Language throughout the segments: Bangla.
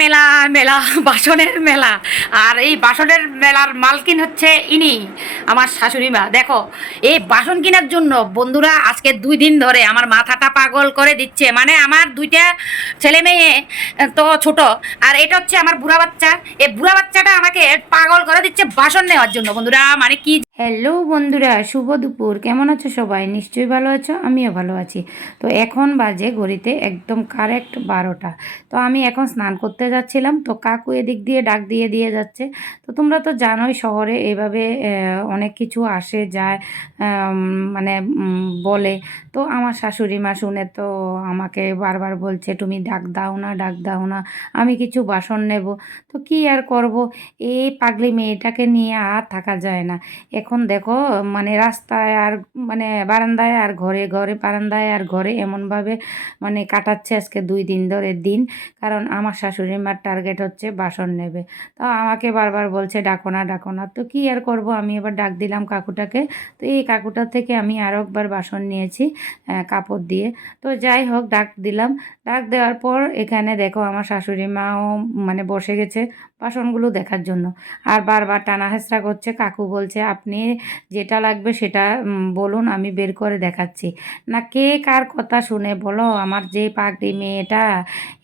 মেলা মেলা, বাসনের মেলা। আর এই বাসনের মেলার মালকিন হচ্ছে ইনি, আমার শাশুড়ি মা। দেখো, এই বাসন কেনার জন্য বন্ধুরা আজকে দুই দিন ধরে আমার মাথাটা পাগল করে দিচ্ছে। মানে আমার দুইটা ছেলে মেয়ে তো ছোট। আর এটা হচ্ছে আমার বুড়া বাচ্চা। এই বুড়া বাচ্চাটা আমাকে পাগল করে দিচ্ছে বাসন নেওয়ার জন্য। বন্ধুরা মানে কি হ্যালো বন্ধুরা, শুভ দুপুর। কেমন আছো সবাই? নিশ্চয়ই ভালো আছো? আমিও ভালো আছি। তো এখন বাজে ঘড়িতে একদম কারেক্ট বারোটা। তো আমি এখন স্নান করতে যাচ্ছিলাম। তো কাকু এদিক দিয়ে ডাক দিয়ে দিয়ে যাচ্ছে। তো তোমরা তো জানোই শহরে এভাবে অনেক কিছু আসে, যায় মানে বলে। তো আমার শাশুড়ি মা শুনে তো আমাকে বারবার বলছে, তুমি ডাক দাও না, ডাক দাও না, আমি কিছু বাসন নেব। তো কি আর করব? এই পাগলি মেয়েটাকে নিয়ে আর থাকা যায় না। এখন দেখো মানে রাস্তায় আর মানে বারান্দায় আর ঘরে ঘরে বারান্দায় আর ঘরে এমনভাবে মানে কাটাচ্ছে আজকে দুই দিন ধরে দিন। কারণ আমার শাশুড়ি মার টার্গেট হচ্ছে বাসন নেবে। তো আমাকে বারবার বলছে, ডাকো না ডাকো না। তো কি আর করব? আমি এবার ডাক দিলাম কাকুটাকে। তো এই কাকুটার থেকে আমি আরও একবার বাসন নিয়েছি কাপড় দিয়ে। তো যাই হোক, ডাক দিলাম। ডাক দেওয়ার পর এখানে দেখো, আমার শাশুড়ি মাও মানে বসে গেছে বাসনগুলো দেখার জন্য। আর বারবার টানা হেঁচড়া করছে। কাকু বলছে, আপনি যেটা লাগবে সেটা বলুন, আমি বের করে দেখাচ্ছি। না, কে কার কথা শুনে, বলো? আমার যে পাগড়ি মেয়েটা,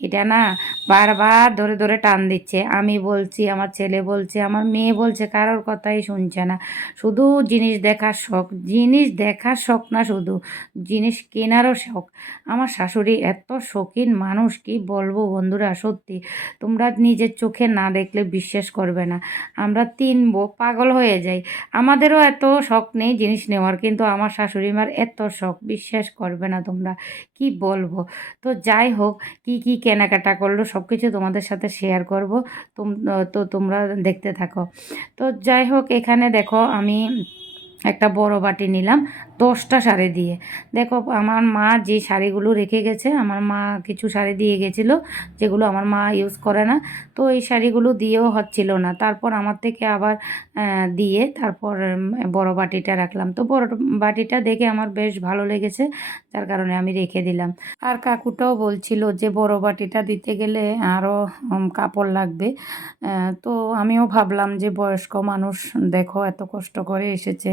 এটা না বারবার ধরে ধরে টান দিচ্ছে। আমি বলছি, আমার ছেলে বলছে, আমার মেয়ে বলছে, কারোর কথাই শুনছে না। শুধু জিনিস দেখার শখ, জিনিস দেখার শখ না শুধু, জিনিস কেনারও শখ। আমার শাশুড়ি এত শৌখিন মানুষ, কি বলব বন্ধুরা, সত্যি। তোমরা নিজের চোখে না দেখলে বিশ্বাস করবে না। আমরা তিন বউ পাগল হয়ে যাই। আমাদেরও এত শখ নেই জিনিস নেওয়ার, কিন্তু আমার শাশুড়ি মার এত শখ, বিশ্বাস করবে না তোমরা, কি বলব? তো যাই হোক, কি কি কেনাকাটা করল সব কিছু তোমাদের সাথে শেয়ার করব তো তোমরা দেখতে থাকো। তো যাই হোক, এখানে দেখো আমি একটা বড় বাটি নিলাম, দশটা শাড়ি দিয়ে। দেখো, আমার মা যে শাড়িগুলো রেখে গেছে, আমার মা কিছু শাড়ি দিয়ে গেছিল, যেগুলো আমার মা ইউজ করে না, তো এই শাড়িগুলো দিয়েও হচ্ছিল না। তারপর আমার থেকে আবার দিয়ে তারপর বড় বাটিটা রাখলাম। তো বড় বাটিটা দেখে আমার বেশ ভালো লেগেছে, যার কারণে আমি রেখে দিলাম। আর কাকুটাও বলছিল যে, বড় বাটিটা দিতে গেলে আরও কাপড় লাগবে। তো আমিও ভাবলাম যে, বয়স্ক মানুষ, দেখো, এত কষ্ট করে এসেছে।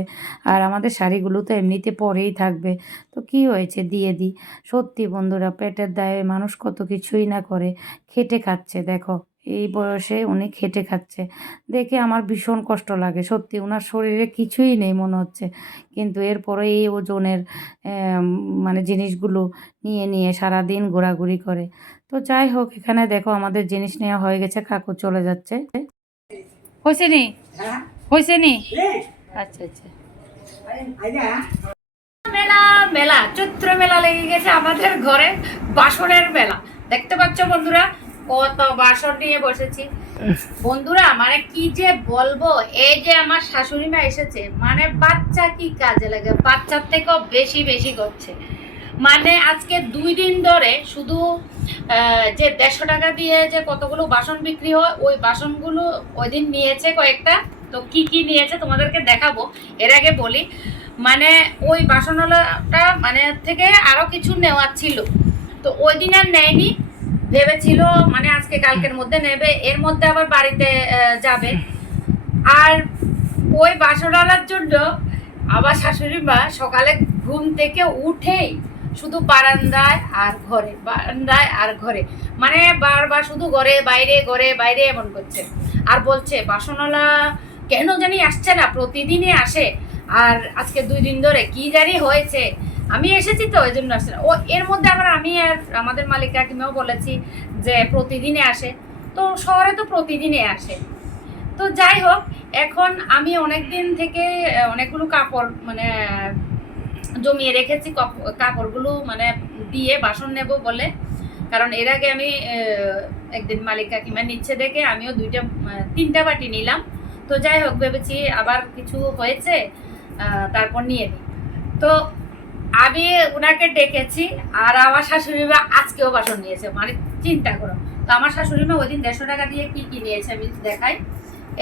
আর আমাদের শাড়িগুলো তো এমনিতে পরেই থাকবে। তো কি হয়েছে? দিয়ে দিই। সত্যি বন্ধুরা পেটের দায়ে মানুষ কত কিছুই না করে। খেটে খাচ্ছে দেখো। এই বয়সে উনি খেটে খাচ্ছে। দেখে আমার ভীষণ কষ্ট লাগে সত্যি। ওনার শরীরে কিছুই নেই মনে হচ্ছে। কিন্তু এরপরে এই ওজনের মানে জিনিসগুলো নিয়ে নিয়ে সারা দিন ঘোরাঘুরি করে। তো যাই হোক এখানে দেখো আমাদের জিনিস নেওয়া হয়ে গেছে কাকু চলে যাচ্ছে। হয়েছে নি? হয়েছে নি? আচ্ছা আচ্ছা। মেলা মেলা, চৈত্র মেলা লেগে গেছে আমাদের ঘরে, বাসনের মেলা। দেখতে পাচ্ছ বন্ধুরা, কত বাসন নিয়ে বসেছি। বন্ধুরা মানে কি যে বলব, এই যে আমার শাশুড়ি মা এসেছে মানে বাচ্চা কি কাজে লাগে? বাচ্চার থেকেও বেশি বেশি করছে। মানে আজকে দুই দিন ধরে শুধু যে দেড়শো টাকা দিয়ে যে কতগুলো বাসন বিক্রি হয়, ওই বাসনগুলো ওই দিন নিয়েছে কয়েকটা। তো কি কি নিয়েছে তোমাদেরকে দেখাবো। এর আগে বলি মানে ওই বাসনওয়ালাটা মানে থেকে আরও কিছু নেওয়ার ছিল। তো ওই দিন আর নেয়নি, ভেবেছিল মানে আজকে কালকের মধ্যে নেবে, এর মধ্যে আবার বাড়িতে যাবে। আর ওই বাসনওয়ালার জন্য আবার শাশুড়ি মা সকালে ঘুম থেকে উঠেই শুধু বারান্দায় আর ঘরে, বারান্দায় আর ঘরে মানে বারবার শুধু ঘরে, বাইরে ঘরে, বাইরে এমন করছে। আর বলছে, বাসনওয়ালা কেন জানি আসছে না, প্রতিদিনই আসে। আর আজকে দুই দিন ধরে কি জানি হয়েছে, আমি এসেছি তো, ওই জন্য আসছে না। ও, এর মধ্যে আবার আমি আর আমাদের মালিক কাকিমাও বলেছি যে প্রতিদিনে আসে। তো শহরে তো প্রতিদিনে আসে। তো যাই হোক, এখন আমি অনেক দিন থেকে অনেকগুলো কাপড় মানে জমিয়ে রেখেছি, কপ- কাপড়গুলো মানে দিয়ে বাসন নেব বলে। কারণ এর আগে আমি একদিন মালিক কাকিমা নিচ্ছে দেখে আমিও দুইটা তিনটা বাটি নিলাম। তো যাই হোক, ভেবেছি আবার কিছু হয়েছে তারপর নিয়ে নিই। তো আমি ওনাকে ডেকেছি আর আমার শাশুড়ি মা আজকেও বাসন নিয়েছে মানে চিন্তা করো। তো আমার শাশুড়ি মা ওই দিন দেড়শো টাকা দিয়ে কি কি নিয়েছে আমি দেখাই।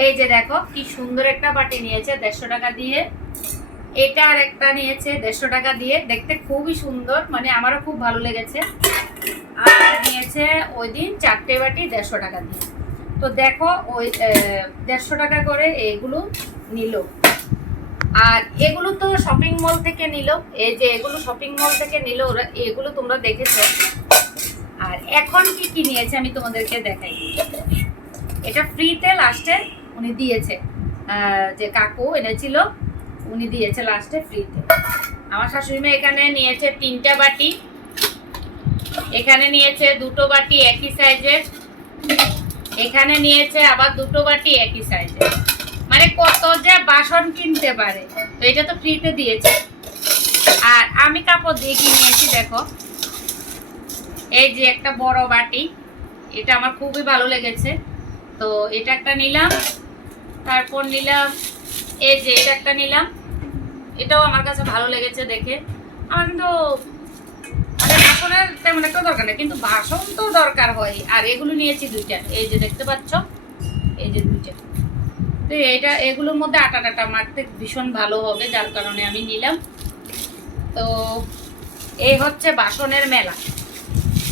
এই যে দেখো, কি সুন্দর একটা বাটি নিয়েছে দেড়শো টাকা দিয়ে। এটা আর একটা নিয়েছে দেড়শো টাকা দিয়ে, দেখতে খুবই সুন্দর মানে আমারও খুব ভালো লেগেছে। আর নিয়েছে ওই দিন চারটে বাটি দেড়শো টাকা দিয়ে। তো দেখো ওই দেড়শো টাকা করে এগুলো নিল। আর এগুলো তো শপিং মল থেকে নিল। এই যে এগুলো শপিং মল থেকে নিল, ওরা এগুলো তোমরা দেখেছ। আর এখন কি কি নিয়েছে আমি তোমাদেরকে দেখাই। এটা ফ্রিতে লাস্টে উনি দিয়েছে। যে কাকু এনেছিল, উনি দিয়েছে লাস্টে ফ্রিতে আমার শাশুড়ি এখানে নিয়েছে তিনটা বাটি। এখানে নিয়েছে দুটো বাটি একই সাইজের এখানে নিয়েছে আবার দুটো বাটি একই সাইজে মানে কত যে বাসন কিনতে পারে। তো এটা তো ফ্রিতে দিয়েছে। আর আমি কাপড় দিয়ে কি নিয়েছি, দেখো। এই যে একটা বড় বাটি। এটা আমার খুবই ভালো লেগেছে। তো এটা একটা নিলাম। তারপর নিলাম, এই যে এটা একটা নিলাম। এটাও আমার কাছে ভালো লেগেছে দেখে। আমার কিন্তু বাসনের তেমন একটা দরকার নেই, কিন্তু বাসন তো দরকার হয়। আর এগুলো নিয়েছি দুইটা। এই যে দেখতে পাচ্ছ, এই যে দুইটা। তো এটা এগুলোর মধ্যে আটা টাটা মারতে ভীষণ ভালো হবে, যার কারণে আমি নিলাম। তো এই হচ্ছে বাসনের মেলা।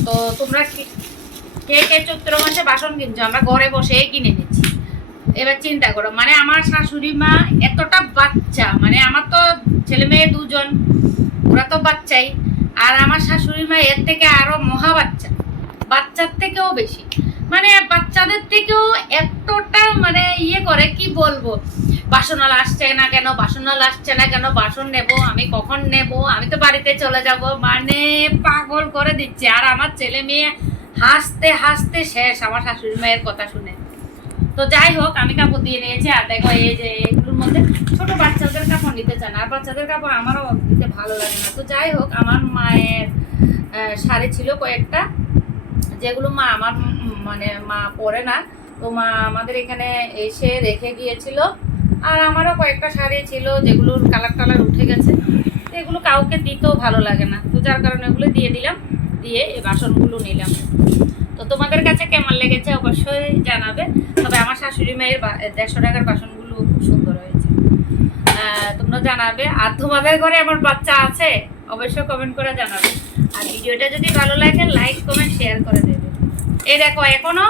তো তোমরা কি- কে চৈত্র মাসে বাসন কিনছো? আমরা ঘরে বসেই কিনে নিচ্ছি। এবার চিন্তা করো মানে আমার শাশুড়ি মা এতটা বাচ্চা মানে আমার তো ছেলে মেয়ে দুজন, ওরা তো বাচ্চাই। আর আমার শাশুড়ি মা এর থেকে আরও মহা বাচ্চা। বাচ্চার থেকেও বেশি। মানে বাচ্চাদের থেকেও এতটা মানে ইয়ে করে, কি বলব? বাসনাল আসছে না কেন? বাসনাল আসছে না কেন? বাসন নেব, আমি কখন নেব? আমি তো বাড়িতে চলে যাব। মানে পাগল করে দিচ্ছে। আর আমার ছেলে মেয়ে হাসতে হাসতে শেষ। আমার শাশুড়ি মায়ের কথা শুনে। তো যাই হোক, আমি কাপড় দিয়ে নিয়েছি আর দেখো এই যে এগুলোর মধ্যে ছোট বাচ্চাদের কাপড় নিতে চান, আর বাচ্চাদের কাপড় আমারও দিতে ভালো লাগে না। তো যাই হোক, আমার মায়ের শাড়ি ছিল কয়েকটা, যেগুলো মা আমার মানে মা পরে না, তো মা আমাদের এখানে এসে রেখে গিয়েছিল। আর আমারও কয়েকটা শাড়ি ছিল যেগুলোর কালার টালার উঠে গেছে, তো এগুলো কাউকে দিতেও ভালো লাগে না। তো যার কারণে এগুলো দিয়ে দিলাম, দিয়ে এই বাসনগুলো নিলাম। তো তোমাদের কাছে কেমন লেগেছে অবশ্যই জানাবে। শাশুড়ি মায়ের দেড়শো টাকার বাসনগুলো খুব সুন্দর হয়েছে। তোমরা জানাবে। আর তোমাদের ঘরে আমার বাচ্চা আছে অবশ্যই কমেন্ট করে জানাবে। আর ভিডিওটা যদি ভালো লাগে লাইক কমেন্ট শেয়ার করে দেবে। এই দেখো এখনও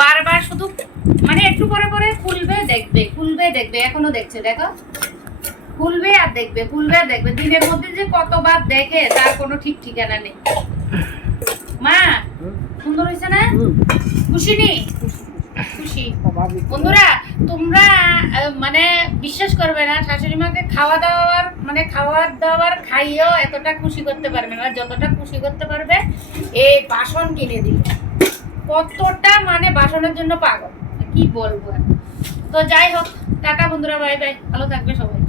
বারবার শুধু মানে একটু পরে পরে খুলবে দেখবে খুলবে দেখবে এখনও দেখছে দেখো। খুলবে আর দেখবে খুলবে আর দেখবে। দিনের মধ্যে যে কতবার দেখে তার কোনো ঠিক ঠিকানা নেই। মা সুন্দর হয়েছে না? খুশি নি খুশি। বন্ধুরা তোমরা মানে বিশ্বাস করবে না শাশুড়ি মাকে খাওয়া দাওয়ার মানে খাওয়ার দাওয়ার খাইয়েও এতটা খুশি করতে পারবে না। যতটা খুশি করতে পারবে এই বাসন কিনে দিলে কতটা মানে বাসনের জন্য পাগল কি বলব তো যাই হোক টাটা বন্ধুরা বাই বাই। ভালো থাকবে সবাই।